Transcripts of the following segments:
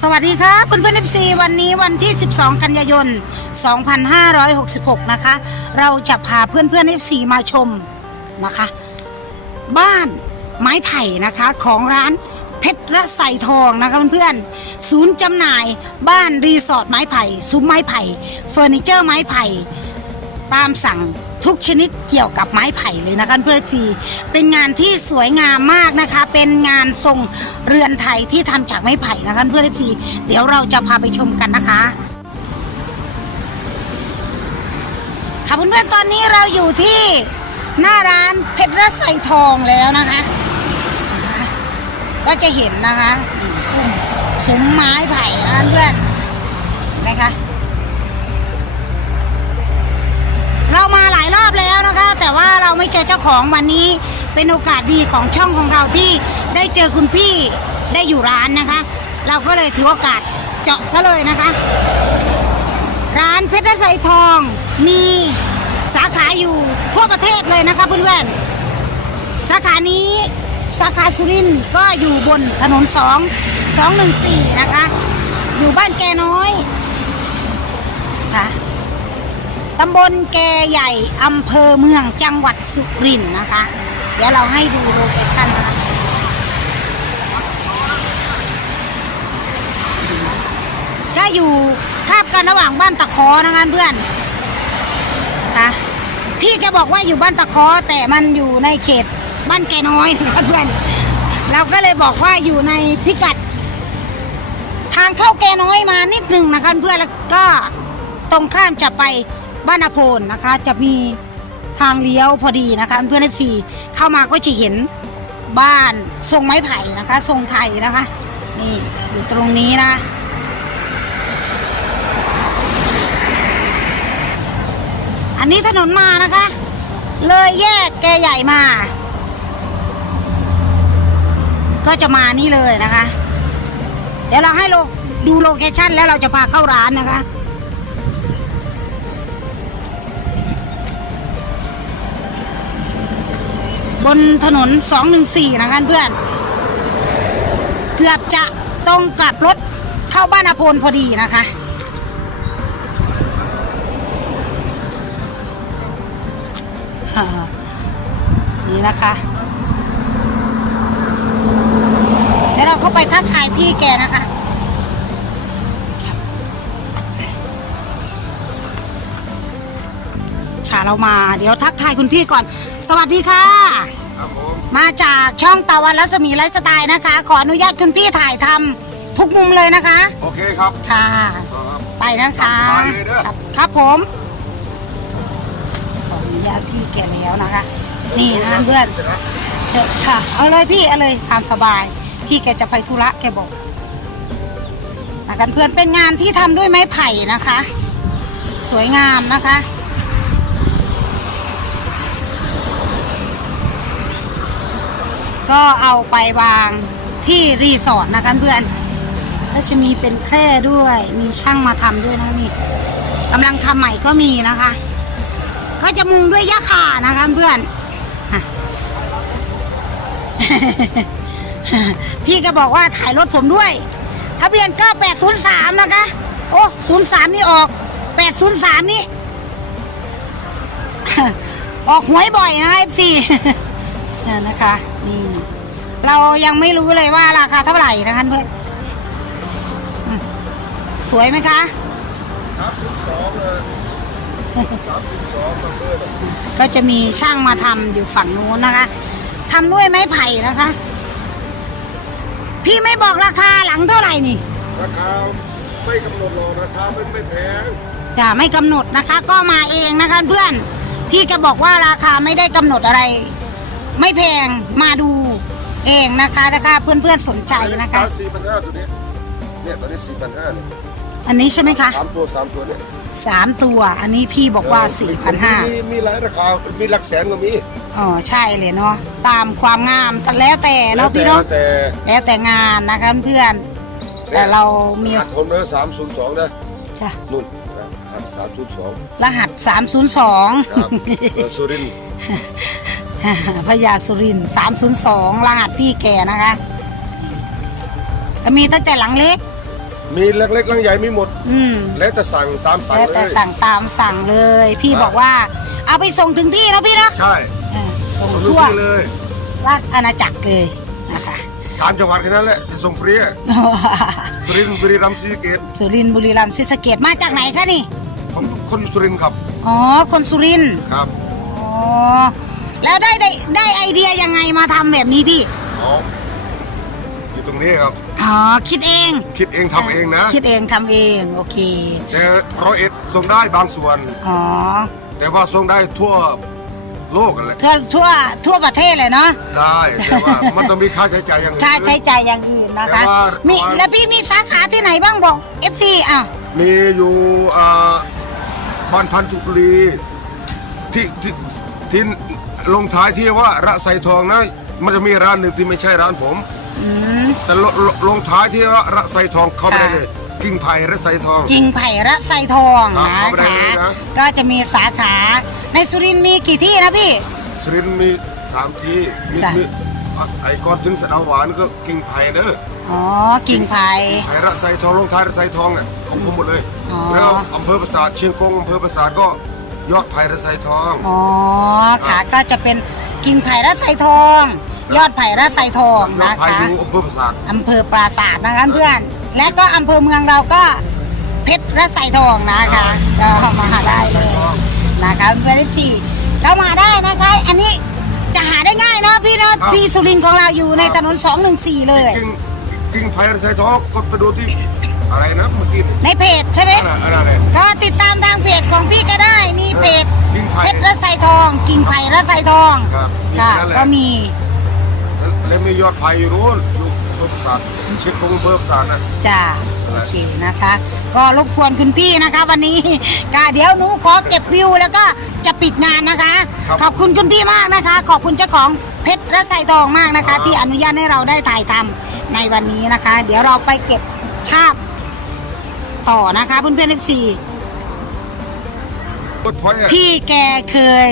สวัสดีครับเพื่อนเพื่อนๆ FC วันนี้วันที่ 12 กันยายน 2566 นะคะ เราจะพาเพื่อนเพื่อนๆ FC มาชมนะคะ บ้านไม้ไผ่นะคะของร้านเพชรและใส่ทองนะคะเพื่อนๆศูนย์จำหน่ายบ้านรีสอร์ทไม้ไผ่ซุ้มไม้ไผ่เฟอร์นิเจอร์ไม้ไผ่ ตามสั่งทุกชนิดเกี่ยวกับไม้ไผ่เลยนะคะเพื่อนซีเป็นงานที่สวยงามมากนะคะ เป็นงานทรงเรือนไทยที่ทำจากไม้ไผ่นะคะเพื่อนซีเดี๋ยวเราจะพาไปชมกันนะคะค่ะเพื่อนๆตอนนี้เราอยู่ที่หน้าร้านเพชรใส่ทองแล้วนะคะ ก็จะเห็นนะคะนี่ซุ้มซุ้มไม้ไผ่นะคะเพื่อนนไหมคะ เรามาหลายรอบแล้วนะคะ แต่ว่าเราไม่เจอเจ้าของวันนี้ เป็นโอกาสดีของช่องของเราที่ได้เจอคุณพี่ได้อยู่ร้านนะคะ เราก็เลยถือโอกาสเจาะซะเลยนะคะ ร้านเพชรไสทองมีสาขาอยู่ทั่วประเทศเลยนะคะเพื่อนๆสาขานี้สาขาสุรินก็อยู่บนถนนสองสองหนึ่งสี่นะคะ อยู่บ้านแกน้อยค่ะ ตำบลแกใหญ่อำเภอเมืองจังหวัดสุรินทร์นะคะ เดี๋ยวเราให้ดูโลเคชั่นนะคะก็อยู่คาบกันระหว่างบ้านตะคอนะคะเพื่อนนะคะพี่แกบอกว่าอยู่บ้านตะคอแต่มันอยู่ในเขตบ้านแกน้อยนะคะเพื่อนเราก็เลยบอกว่าอยู่ในพิกัด ทางเข้าแกน้อยมานิดหนึ่งนะคะเพื่อนแล้วก็ตรงข้ามจะไป บ้านนาโพนนะคะ จะมีทางเลี้ยวพอดีนะคะเพื่อนเอฟซีเข้ามาก็จะเห็นบ้านทรงไม้ไผ่นะคะทรงไทยนะคะ นี่อยู่ตรงนี้นะอันนี้ถนนมานะคะ เลยแยกแกใหญ่มา ก็จะมานี่เลยนะคะ เดี๋ยวเราให้โลดูโลเคชั่นแล้วเราจะพาเข้าร้านนะคะ บนถนน 214 นะคะเพื่อน เกือบจะตรงกลับรถเข้าบ้านอาพลพอดีนะคะ นี่นะคะเดี๋ยวเราเข้าไปทักทายพี่แกนะคะ ค่ะเรามาเดี๋ยวทักทายคุณพี่ก่อน สวัสดีค่ะ ครับผมมาจากช่องตะวันรัศมีไลฟ์สไตล์นะคะ ขออนุญาตคุณพี่ถ่ายทำทุกมุมเลยนะคะ โอเคครับค่ะ ครับ ไปนะคะสบายเลยเด้อ ครับครับผมขออนุญาตพี่แกแล้วนะคะ นี่นะเพื่อนเถอะค่ะเอาเลยพี่เอาเลยตามสบาย พี่แกจะไปธุระแกบอกนะกันเพื่อนเป็นงานที่ทำด้วยไม้ไผ่นะคะ สวยงามนะคะ ก็เอาไปวางที่รีสอร์ทนะคะเพื่อน ก็จะมีเป็นแคร่ด้วย มีช่างมาทำด้วยนะนี่กำลังทำใหม่ก็มีนะคะ ก็จะมุงด้วยยาคานะคะเพื่อน พี่ก็บอกว่าถ่ายรถผมด้วยทะเบียน9803 นะคะ โอ้03 นี่ออก 803 นี่ ออกหวยบ่อยนะ FC นั่นนะคะนี่เรายังไม่รู้เลยว่าราคาเท่าไหร่นะคะเพื่อนอืมสวยไหมคะสามสิบสองเลยสามสิบสองมาเบอร์ก็จะมีช่างมาทำอยู่ฝั่งนู้นนะคะทำด้วยไม้ไผ่นะคะ พี่ไม่บอกราคาหลังเท่าไหร่นี่ ราคาไม่กำหนดหรอกราคาไม่ไม่แพงจะไม่กำหนดนะคะ ก็มาเองนะคะเพื่อน พี่จะบอกว่าราคาไม่ได้กำหนดอะไร ไม่แพงมาดูเองนะคะนะคะเพื่อนๆสนใจนะคะ สี่พันห้าตัวนี้เนี่ยตัวนี้สี่พันห้าเนี่ยอันนี้ใช่ไหมคะสามตัวสามตัวเนี่ยสามตัว อันนี้พี่บอกว่าสี่พันห้ามีมีหลายราคา มีหลักแสนก็มีอ๋อใช่เลยเนาะตามความงามกันแล้วแต่เนาะพี่เนาะแต่แล้วแต่งานนะคะเพื่อนแต่เรามีหัดทนเลยสามศูนย์สองนะจ้ะนุ่นหัดสามศูนย์สองรหัสครับเออสุรินทร์302 พญาสุรินทร์302รหัสพี่แกนะคะมีตั้งแต่หลังเล็ก มีเล็กๆลังใหญ่มีหมด อืมแล้วแต่สั่งตามสั่งแล้วเลแต่ย สั่งตามสั่งเลย พี่ครับ บอกว่า เอาไปส่งถึงที่นะพี่เนาะใช่เออส่งส่งทั่วที่เลยราชอาณาจักรเลยนะคะ สามจังหวัดแค่นั้นแหละจะส่งฟรีอะสุรินทร์บุรีรัมย์ศรีสะเกษสุรินทร์บุรีรัมย์ศรีสะเกดมาจากไหนคะนี่ ผมคนสุรินทร์ครับอ๋อคนสุรินทร์ครับ อ๋อ แล้วได้ได้ได้ไอเดียยังไงมาทำแบบนี้พี่ อ๋ออยู่ตรงนี้ครับ อ๋อ คิดเองคิดเองทำเองนะคิดเองทำเอง โอเค แต่ร้อยเอ็ดส่งได้บางส่วน อ๋อ แต่ว่าส่งได้ทั่วโลกกันแหละทั่วทั่วทั่วประเทศเลยเนาะ ได้แต่ว่ามันต้องมีค่าใช้จ่ายอย่างอื่น ค่าใช้จ่ายอย่างอื่นนะคะ แต่ว่า มีว่าแล้วพี่มีสาขาที่ไหนบ้างบอก FC อะ มีอยู่อ่าบ้านพันธุบุรีที่ที่ที่ ลงท้ายที่ว่าระไซทองนะมันจะมีร้านหนึ่งที่ไม่ใช่ร้านผม อืม แต่ลลลงท้ายที่ว่าระไซทองเข้าไปได้ค่ะ เลยกิ่งไผ่ระไซทอง กิ่งไผ่ระไซทองครับนะเข้าไปได้คะเลยนะ ก็จะมีสาขาในสุรินทร์มีกี่ที่นะพี่ สุรินทร์มีสามที่มีสามมีอะไอ้ก้อนถึงสะเดาหวานก็กิ่งไผ่เด้ออ๋อ กิ่งไผ่ ไผ่ระไซทองลงท้ายระไซทองเนี่ยของผมหมดเลยอ๋อ แล้วอำเภอปราสาทเชียงกงอำเภอปราสาทก็ ยอดไผ่ระไซทอง อ๋อค่ะก็จะเป็นกิ่งไผ่ระไซทอง ยอดไผ่ระไซทองยอดนะไผ่คะอยู่อำเภอปราสาทอำเภอปราสาทนะคะเพื่อน และก็อำเภอเมืองเราก็เพชรระไซทองนะคะก็มาหาได้เลยนะคะเพื่อนที่เรามาได้นะคะ อันนี้จะหาได้ง่ายเนาะพี่เนาะที่สุรินทร์ของเราอยู่ในถนน214เลย กิ่งกิ่งไผ่ระไซทองก็ไปดูที่ อะไรนะเมื่อกี้นี่ในเพจใช่ไหมอันนั้นอะไรก็ติดตามทางเพจของพี่ก็ได้มีเพจกิ่งไผ่เพชรระไซทอง กิ่งไผ่ระไซทองครับค่ะนั่นแหละก็มี แล้วมียอดไผ่อยู่นู้นอยู่อำเภอปราสาทเชียงกงอำเภอปราสาทนะจ้าโอเคนะคะ ก็รบกวนคุณพี่นะคะวันนี้ก็เดี๋ยวหนูขอเก็บวิวแล้วก็จะปิดงานนะคะครับขอบคุณคุณพี่มากนะคะ ขอบคุณเจ้าของเพชรและไซทองมากนะคะ ที่อนุญาตให้เราได้ถ่ายทำในวันนี้นะคะ เดี๋ยวเราไปเก็บภาพ ต่อนะคะเพื่อนเพื่อนเอฟซีเปิดพอยต์อะพี่แกเคย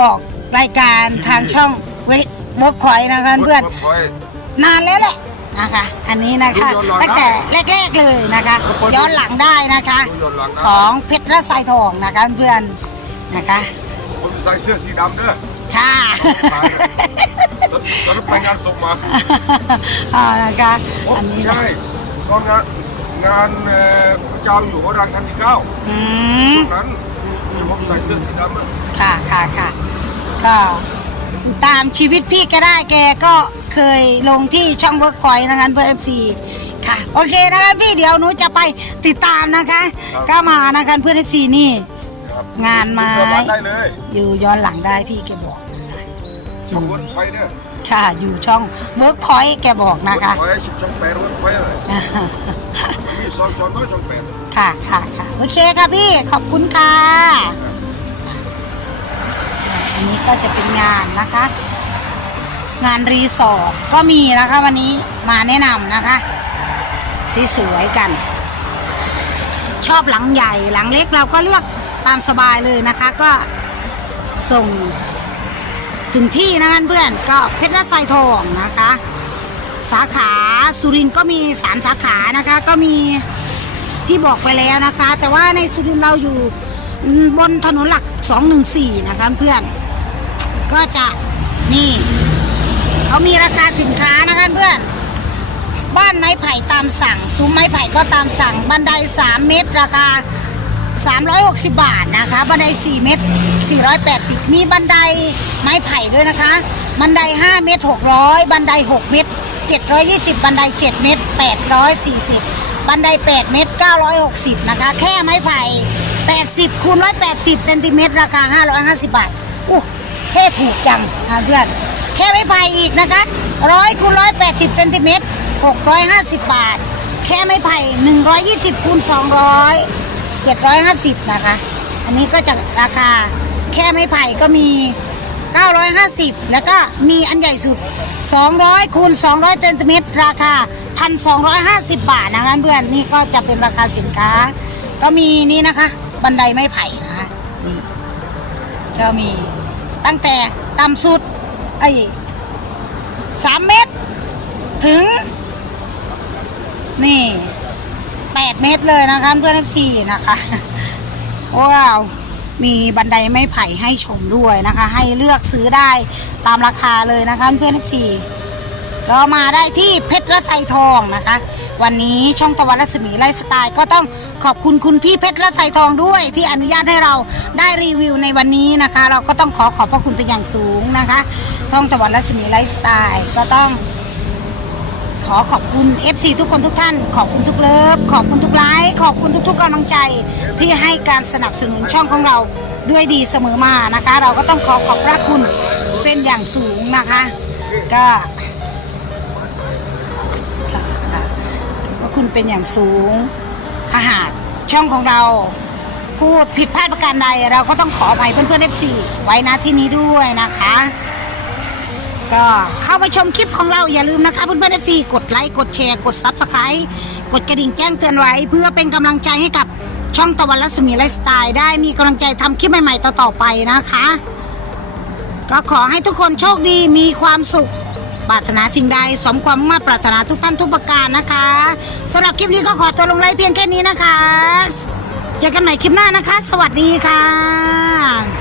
ออกรายการทางช่องเวทเวิร์กคอยนะคะเพื่อนปิดพอยต์นานแล้วแหละนะคะ อันนี้นะคะดูย้อนหลังตั้งแต่แรกๆเลยนะคะ ย้อนหลังได้นะคะดูย้อนหลังได้ของเพชรและสายทองนะคะเพื่อนนะคะผมใส่เสื้อสีดำเด้อค่ะแล้วแล้วไปงานศพมาอ่านะคะโอ้อันนี้นะใช่ก็งาน งานเอ่อพระเจ้าอยู่หัวรัชกาลที่เก้าอืมนั้นที่ผมใส่เสื้อสีดำอะค่ะค่ะค่ะก็ตามชีวิตพี่ก็ได้แกก็เคยลงที่ช่องเวิร์กพอยต์นะคะเพื่อนเอฟซีค่ะ โอเคนะคะพี่เดี๋ยวหนูจะไปติดตามนะคะก็มานะคะเพื่อนเอฟซีนี่ ครับงานไม้ดูย้อนหลังได้เลยอยู่ย้อนหลังได้พี่แกบอกช่องวันไฟเด้อค่ะอยู่ช่องเวิร์กพอยต์แกบอกนะคะไฟชิบช่องแปดวันไฟอะไรมี สองช่องน้อยช่องแปดค่ะค่ะค่ะโอเคค่ะพี่ขอบคุณค่ะอันนี้ก็จะเป็นงานนะคะ งานรีสอร์ทก็มีนะคะวันนี้มาแนะนำนะคะสวยๆกัน ชอบหลังใหญ่หลังเล็กเราก็เลือกตามสบายเลยนะคะก็ส่งถึงที่นะะเพื่อนก็เพชรไซทองนะคะ สาขาสุรินทร์ก็มีสามสาขานะคะ ก็มีที่บอกไปแล้วนะคะ แต่ว่าในสุรินทร์เราอยู่บนถนนหลัก 214 นะคะเพื่อนก็จะนี่เขามีราคาสินค้านะคะเพื่อนบ้านไม้ไผ่ตามสั่งซุ้มไม้ไผ่ก็ตามสั่ง บันได 3 เมตร ราคา 360 บาทนะคะ บันได 4 เมตร 480 มีบันไดไม้ไผ่ด้วยนะคะ บันได 5 เมตร 600 บันได 6 เมตร 720 บันได 7 เมตร 840 บันได 8 เมตร 960 นะคะ แค่ไม้ไผ่ 80คูณ180เซนติเมตรราคา 550 บาทอู้เท่ถูกจังเพื่อน แค่ไม้ไผ่อีกนะคะ 100คูณ180เซนติเมตร650 บาท แค่ไม้ไผ่ 120คูณ200 750 นะคะ อันนี้ก็จะราคาแค่ไม้ไผ่ก็มี 950 แล้วก็มีอันใหญ่สุด 200คูณ200เซนติเมตรราคา 1,250 บาทนะคะเพื่อนนี่ก็จะเป็นราคาสินค้า ก็มีนี่นะคะ บันไดไม้ไผ่นะคะนี่ก็มีตั้งแต่ต่ำสุดไอ้3เมตร ถึง นี่แปดเมตรเลยนะคะเพื่อนเอฟซีนะคะ ว้าว มีบันไดไม้ไผ่ให้ชมด้วยนะคะ ให้เลือกซื้อได้ตามราคาเลยนะคะเพื่อนเอฟซีก็มาได้ที่เพชรละไซทองนะคะ วันนี้ช่องตะวันรัศมีไลฟ์สไตล์ก็ต้องขอบคุณคุณพี่เพชรละไซทองด้วย ที่อนุญาตให้เราได้รีวิวในวันนี้นะคะ เราก็ต้องขอขอบพระคุณเป็นอย่างสูงนะคะช่องตะวันรัศมีไลฟ์สไตล์ก็ต้อง ขอขอบคุณ FC ทุกคนทุกท่าน ขอบคุณทุกเลิฟขอบคุณทุกไลค์ขอบคุณทุกๆกำลังใจ ที่ให้การสนับสนุนช่องของเราด้วยดีเสมอมานะคะ เราก็ต้องขอขอบพระคุณเป็นอย่างสูงนะคะ ก็ขอบคุณเป็นอย่างสูงถ้าหากช่องของเราพูดผิดพลาดประการใด เราก็ต้องขออภัยเพื่อนๆ FC ไว้นะที่นี้ด้วยนะคะ ก็เข้าไปชมคลิปของเราอย่าลืมนะคะเพื่อนๆเอฟซีกดไลค์กดแชร์กดซับสไครต์กดกระดิ่งแจ้งเตือนไว้ เพื่อเป็นกำลังใจให้กับช่องตะวันรัศมีไลฟ์สไตล์ได้มีกำลังใจทำคลิปใหม่ๆต่อๆไปนะคะ ก็ขอให้ทุกคนโชคดีมีความสุขปรารถนาสิ่งใดสมความมุ่งมั่นปรารถนาทุกท่านทุกประการนะคะสำหรับคลิปนี้ก็ขอตัวลงไลฟ์เพียงแค่นี้นะคะเจอกันใหม่คลิปหน้านะคะ สวัสดีค่ะ